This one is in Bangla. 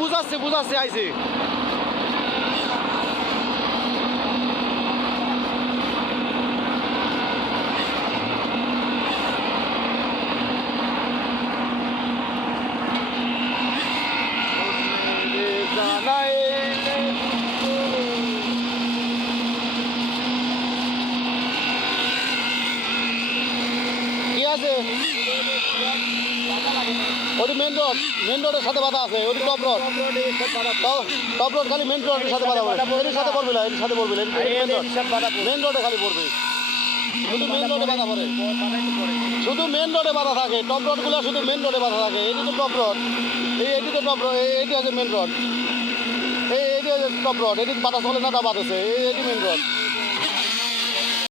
বুঝাচ্ছে আইছি কি আছে ওটি মেন রোডের সাথে বাধা আছে ওটি টপ রোড খালি মেন রোডের সাথে বাধা পড়বে এর সাথে পড়বে না এর সাথে পড়বে না মেন রোডে খালি পড়বে শুধু মেন রোডে বাধা পড়ে শুধু মেন রোডে বাধা থাকে টপ রোডগুলো শুধু মেন রোডে বাধা থাকে এটি তো টপ রোড এটি তো টপ রোড এটি হচ্ছে মেন রোড এটি হচ্ছে টপ রোড এটি বাধা চলে না তা বাধেছে এটি মেন রোড